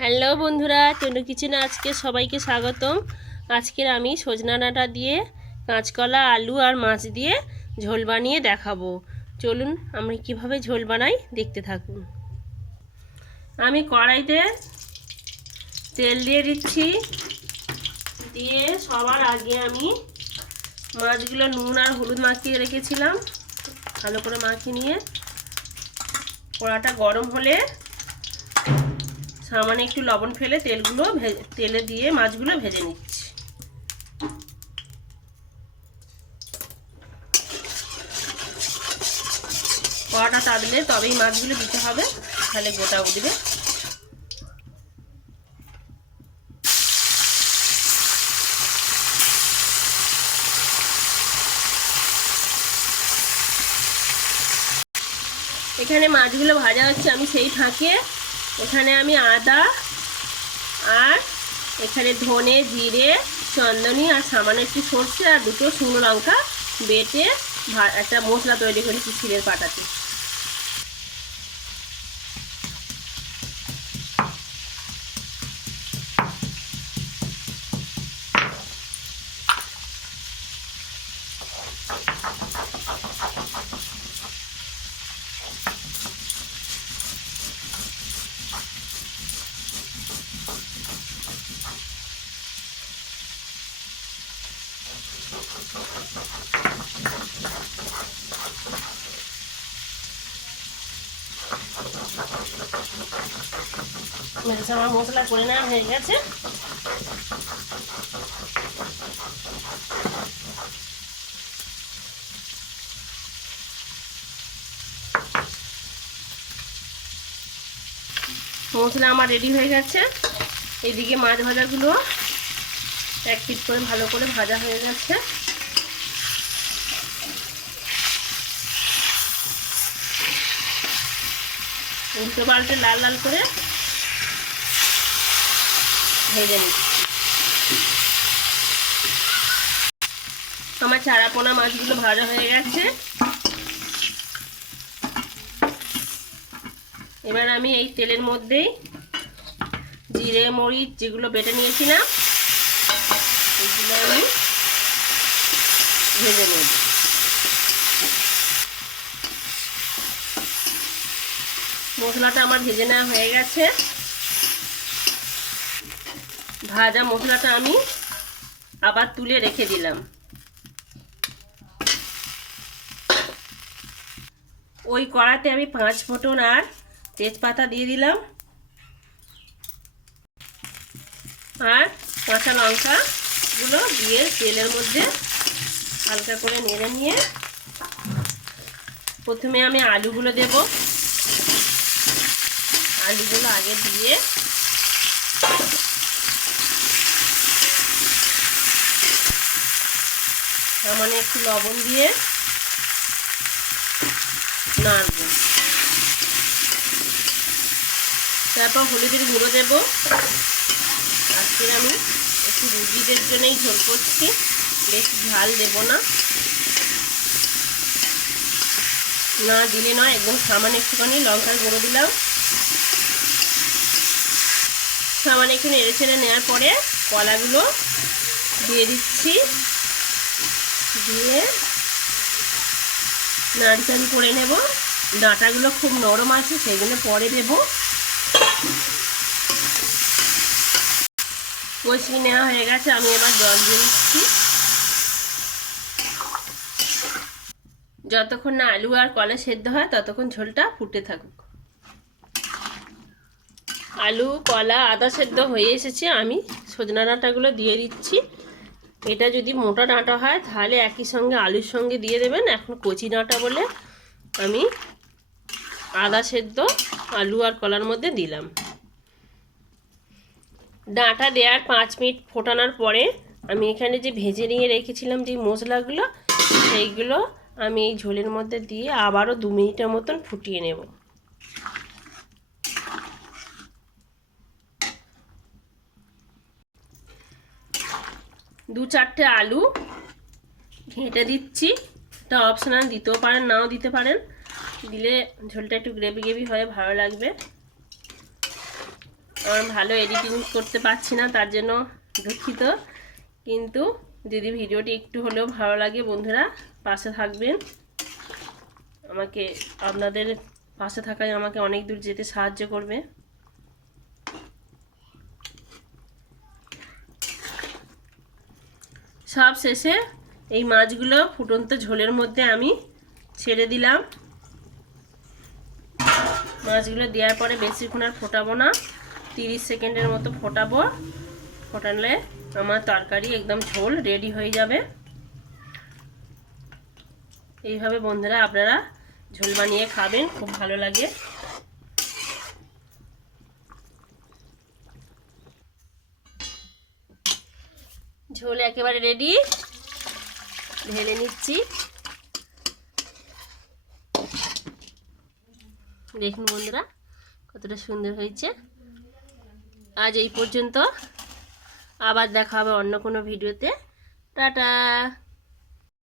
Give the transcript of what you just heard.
Hello বন্ধুরা, টুনু কিচেনে আজকে সবাইকে স্বাগতম। আজকের আমি সজনা ডাঁটা দিয়ে কাঁচকলা, আলু আর মাছ দিয়ে ঝোল বানিয়ে দেখাবো। চলুন আমি কিভাবে ঝোল বানাই দেখতে থাকুন। আমি কড়াইতে তেল দিয়ে দিচ্ছি। দিয়ে সবার আগে আমি মাছগুলো নুন আর হলুদ মাখিয়ে রেখেছিলাম, ভালো করে মাখিয়ে নিয়ে কড়াটা গরম হলে সামান্য একটু লবণ ফেলে তেলে দিয়ে মাছগুলো ভেজে নিচ্ছি। কড়াটা তাদলে তবেই মাছগুলো দিতে হবে, তাহলে গোটা উঠবে। এখানে মাছগুলো ভাজা হচ্ছে, আমি সেই ফাঁকে এখানে আমি আদা আর এখানে ধনে, জিরে, চন্দনী আর সামান্য একটু সর্ষে আর দুটো শুকনো লঙ্কা বেটে একটা মশলা তৈরি করেছি শিলের পাটাতে। আমার মশলা করে নেওয়া হয়ে গেছে। মশলা আমার রেডি হয়ে গেছে। এইদিকে মাছ ভাজাগুলো এক পিট করে ভালো করে ভাজা হয়ে গেছে। উল্টো পাল্টে লাল লাল করে ভেজে নিচ্ছি। আমার চারাপোনা মাছগুলো ভাজা হয়ে গেছে। এবার আমি এই তেলের মধ্যেই জিরে, মরিচ যেগুলো বেটে নিয়েছিলাম এইগুলো আমি ভেজে নেব। মশলাটা আমার ভেজে নেওয়া হয়ে গেছে। ভাজা মশলাটা আমি আবার তুলে রেখে দিলাম। ওই কড়াতে আমি 5 ফোঁটন আর তেজপাতা দিয়ে দিলাম আর কাঁচা লঙ্কাগুলো দিয়ে তেলের মধ্যে হালকা করে নেড়ে নিয়ে প্রথমে আমি আলুগুলো দেব। আলুগুলো আগে দিয়ে সামান্য একটু লবণ দিয়ে নাড়ব। তারপর হলুদের গুঁড়ো দেব। আজকে আমি একটু রুগীদের জন্যই ঝোল করছি, বেশি ঝাল দেব না, না দিলে নয়। একদম সামান্য একটুখানি লঙ্কার গুঁড়ো দিলাম। সামান্য একটু নেড়ে ছেড়ে নেওয়ার পরে কলাগুলো দিয়ে দিচ্ছি। দিয়ে নাড়াচাড়ি করে নেব। ডাঁটাগুলো খুব নরম আছে, সেগুলো পরে দেব। কষিয়ে নেওয়া হয়ে গেছে, আমি এবার জল দিয়ে দিচ্ছি। যতক্ষণ না আলু আর কলা সেদ্ধ হয় ততক্ষণ ঝোলটা ফুটে থাকুক। আলু, কলা, আদা সেদ্ধ হয়ে এসেছে। আমি সজনা ডাঁটাগুলো দিয়ে দিচ্ছি। এটা যদি মোটা ডাঁটা হয় তাহলে একই সঙ্গে আলুর সঙ্গে দিয়ে দেবেন। এখন কচি ডাঁটা বলে আমি আদা সেদ্ধ আলু আর কলার মধ্যে দিলাম। ডাঁটা দেওয়ার 5 মিনিট ফোটানোর পরে আমি এখানে যে ভেজে নিয়ে রেখেছিলাম যে মশলাগুলো, সেইগুলো আমি এই ঝোলের মধ্যে দিয়ে আবারও 2 মিনিটের মতন ফুটিয়ে নেব। দু চারটে আলু ঘেঁটে দিচ্ছি। এটা অপশনাল, দিতেও পারেন নাও দিতে পারেন। দিলে ঝোলটা একটু গ্রেভি গ্রেভি হয়ে ভালো লাগবে। আমার ভালো এডিটিং করতে পারছি না, তার জন্য দুঃখিত। কিন্তু যদি ভিডিওটি একটু হলেও ভালো লাগে বন্ধুরা পাশে থাকবেন। আমাকে আপনাদের পাশে থাকায় আমাকে অনেক দূর যেতে সাহায্য করবে। সব শেষে এই মাছগুলো ফুটন্ত ঝোলের মধ্যে আমি ছেড়ে দিলাম। মাছগুলো দেওয়ার পরে বেশিক্ষণ আর ফোটাবো না, 30 সেকেন্ডের মতো ফোটাবো। ফোটালে আমার তরকারি একদম ঝোল রেডি হয়ে যাবে। এইভাবে বন্ধুরা আপনারা ঝোল বানিয়ে খাবেন, খুব ভালো লাগে। ঝোল একেবারে রেডি, ঢেলে নিচ্ছি। দেখুন বন্ধুরা কতটা সুন্দর হয়েছে। আজ এই পর্যন্ত, আবার দেখা হবে অন্য কোনো ভিডিওতে। টাটা।